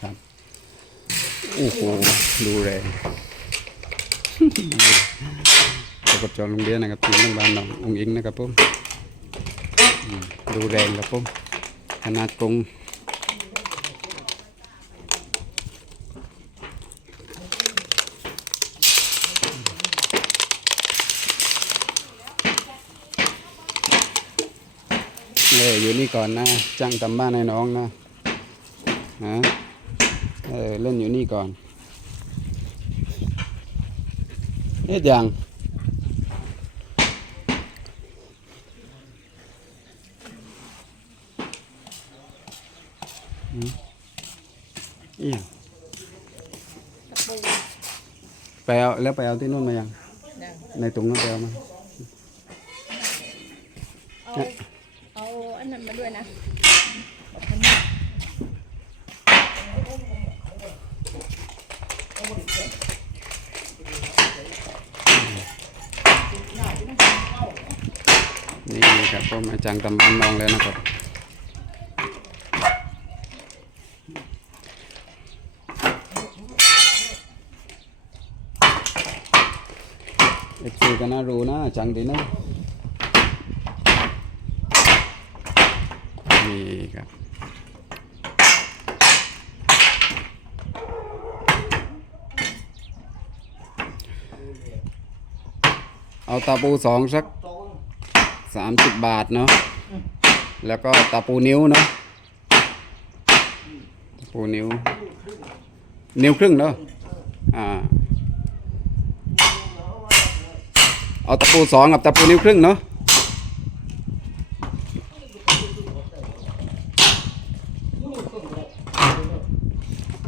ครับโอ้โหดูแรงปรากจอโรงเรียนนะครับทีมบ้านน้ององอิงนะครับผมดูแรงครับผมขนาดกรงเอออยู่นี่ก่อนนะจ้างทำบ้านให้น้องนะ ฮะเออเล่นอยู่นี่ก่อนเอ๊ะยังอืมเอียงไปเอาแล้วไปเอาที่นู่นมายังยัง ในตรงนั้นไปเอามาเอา เอาอันนั้นมาด้วยนะ นี่ครับผมอาจารย์ตำบันนองแล้วนะครับ เอฟซีก็น่ารู้นะจังดีนะนี่ครับเอาตาปูสองสัก สามสิบบาทเนาะแล้วก็ตาปูนิ้วเนาะตาปูนิ้ว นิ้วครึ่งเนาะอ่าเอาตะปูสองกับตะปูนิ้วครึ่งเนาะ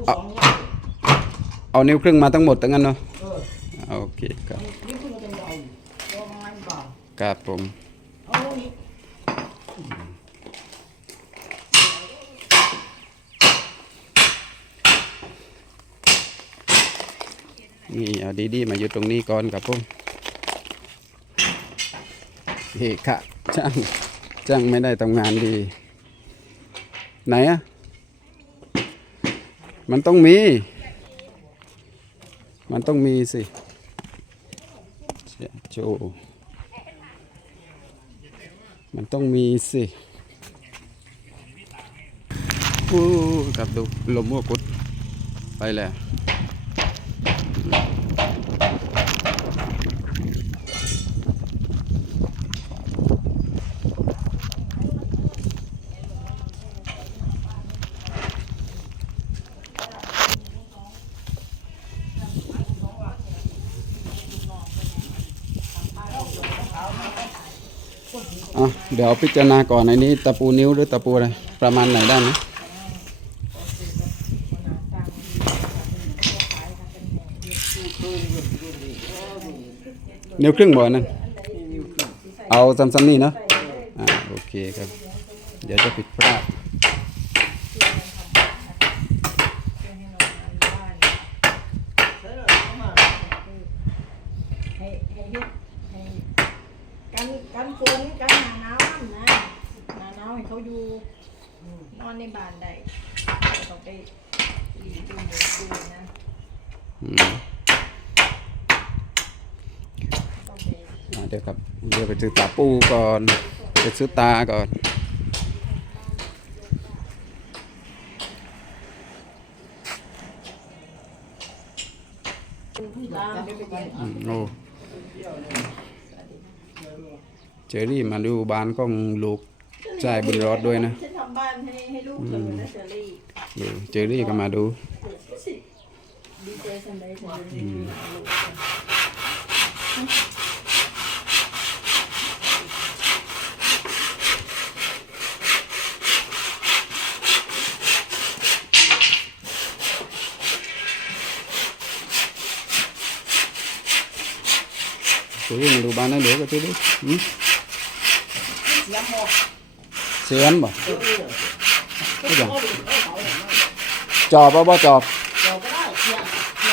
เอาเอานิ้วครึ่งมาทั้งหมดทั้งนั้นเนาะโอเคครับครับผม นี่เอาดีๆมาอยู่ตรงนี้ก่อนครับผมเอกค่ะช่างช่างไม่ได้ทำงานดี ไหนอะมันต้องมี มันต้องมีสิโจมันต้องมีสิโอ้กลับดูลมมัวกุดไปแล้วอะ เดี๋ยวพิจารณาก่อนในนี้ตะปูนิ้วหรือตะปูอะไรประมาณไหนได้ไหมนิ้วครึ่งบ่อนั่นเอาซ้ำๆนี่เนาะอ่าโอเคครับ เดี๋ยวจะผิดพลาด ให้ให้เฮ็ดให้กันกันฝนกันหนาหนาวนะหนาหนาวให้เขาอยู่นอน ในบ้านได้ไม่ต้องไปหลีดูดูนะอืมต้องไปอ่าเดี๋ยวครับเดี๋ยวไปซื้อตาปูก่อนไปซื้อตาก่อนตามไปไปกินอืมโอ้เจอรี่มาดูบ้านของลูก ชายบุญรอดด้วยนะฉันทำบ้านให้ให้ลูกเธอนะเชอรี่ดูเจอรี่ก็มาดูดีเจสันได้ฉันจะรีวิวให้ลูกฉันเจอรี่มาดูบ้านให้ลูกก็เจอรี่หืม เสียนบ่จอบเอาบ่จอบเดี๋ก็ได้เีย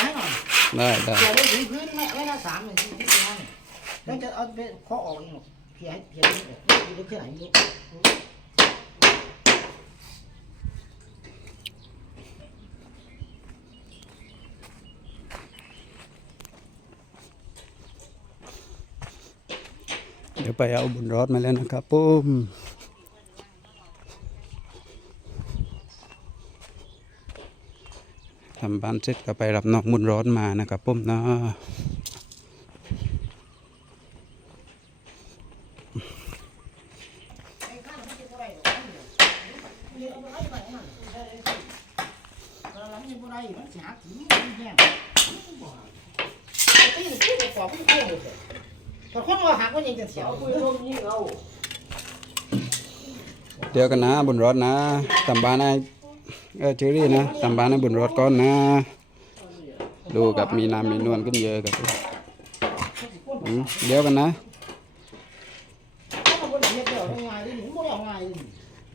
ให้หน่อยได้ได้เียพื้นไม่ไม่น่สามเลยที่ที่ตล้นจะเอาเคาะออกนี่กเคลียให้เคลียร์นี่เลยนี่เคลียไหนนี่เดี๋ยวไปเอาบุญรอดมาแล้วนะครับปุ้ม ทำบ้านเสร็จก็ไปรับนอกบุญรอดมานะครับปุ้มเนาะไอ้ข้างมันจะบ่ได้หรอกมันเอาไปไว้ไว้นั่นแล้วมันจะบ่ได้มันสิหักทิ้งมันแห้งบ่หักไอ้ตีนตีนปอกมันโค้งเลยแต่คนว่าหักมันยังจะเสียวคุยร่มยิ่งเอาเดี๋ยวกันนะบุญรอดนะทำบ้านให้ เออเจอรี่นะทำบ้านให้บุญรอดก่อนนะ ดูกับมีน้ำมีนวลขึ้นเยอะกับอืมเดี๋ยวกันนะถ้ามันบ่ได้เฮ็ดแล้วง่ายดิมันบ่ได้เอาง่ายดิ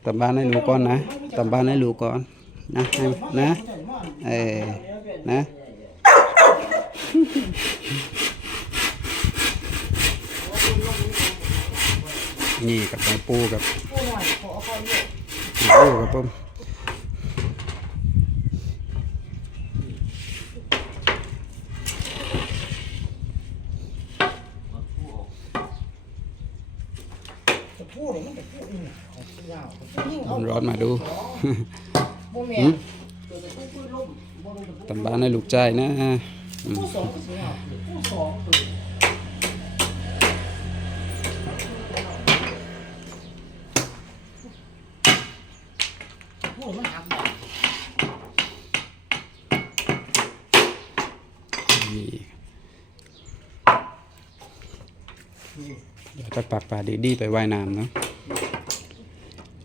ทำบ้านให้ลูกก่อนนะทำบ้านให้ลูกก่อนนะนะเออนะนี่กับไก่ปูกับผู้น้อยขอเอาปูกับผม จะพูดนี่มันจะพูดอีหยังเอาสิยาวผู้หญิงบุเอาญรอดมาดู บ่แม่หืนมตัวจะพูดพูดล่มบ่แม่นจะพูดทำบ้านให้ลูกใจนะอืมผู้สองก็สิยาวผู้สองตัวพูดมันหักบ่ นี่ ปักป่าดีดีไปว่ายน้ำเนาะ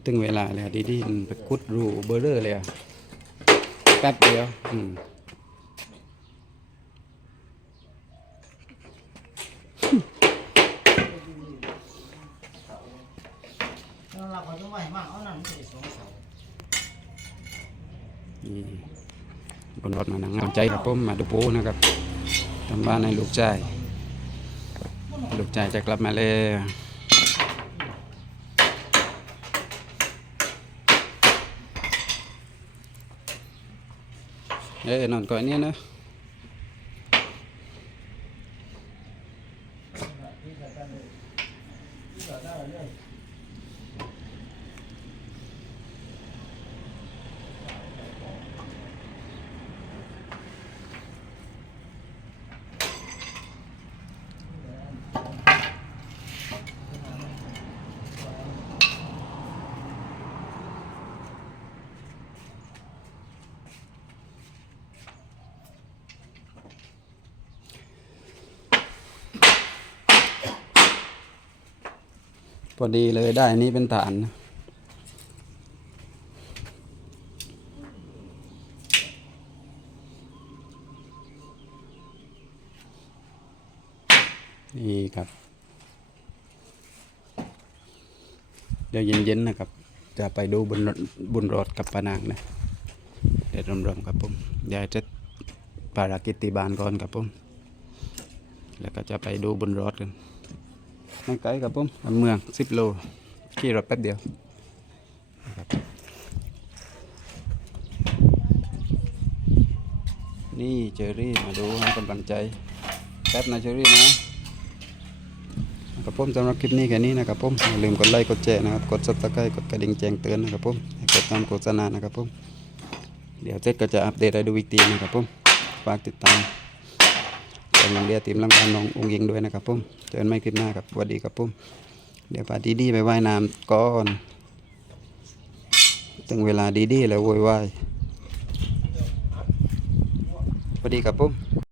ถึงเวลาแล้วดีดีมันไปคุดรูเบอร์เรอร์เลยอะแป๊บเดียวอืมแล้วเราก็จะไว้มานงานี่บนรถมานังเอาใจครับผมมาดูปูนะครับทำบ้านให้ลูกชาย ลูกชายจะกลับมาแล้วเอ้ยนอนก่อนเนี่ยนะ พอดีเลยได้นี้เป็นฐาน นี่ครับ เดี๋ยวเย็นๆนะครับ จะไปดูบุญรถบุญรถกับปานางนะ เดี๋ยวรวมๆครับผมยายจะภารกิจติบานก่อนครับผม แล้วก็จะไปดูบุญรถกัน ไม่ไกลครับผมเมืองสิบโลขี่รถแป๊บเดียวนี่เจอรี่มาดูให้กำลังใจแป๊บนะเจอรี่นะครับผมสำหรับคลิปนี้แค่นี้นะครับผมอย่าลืมกดไลค์กดแชร์นะครับกดซับสไครต์กดกระดิ่งแจ้งเตือนนะครับผมกดตามโฆษณานะครับผมเดี๋ยวเสร็ก็จะอัปเดตให้ดูอีกทีนะครับผมฝากติดตามำลังเรียกทีมลังการน้ององยิงด้วยนะครับผมเจอกันไม่คลิปหน้าครับสวัสดีครับผมเดี๋ยวพาดีดีไปว่ายน้ำก่อนถึงเวลาดีดีแล้วโวยวายสวัสดีครับผม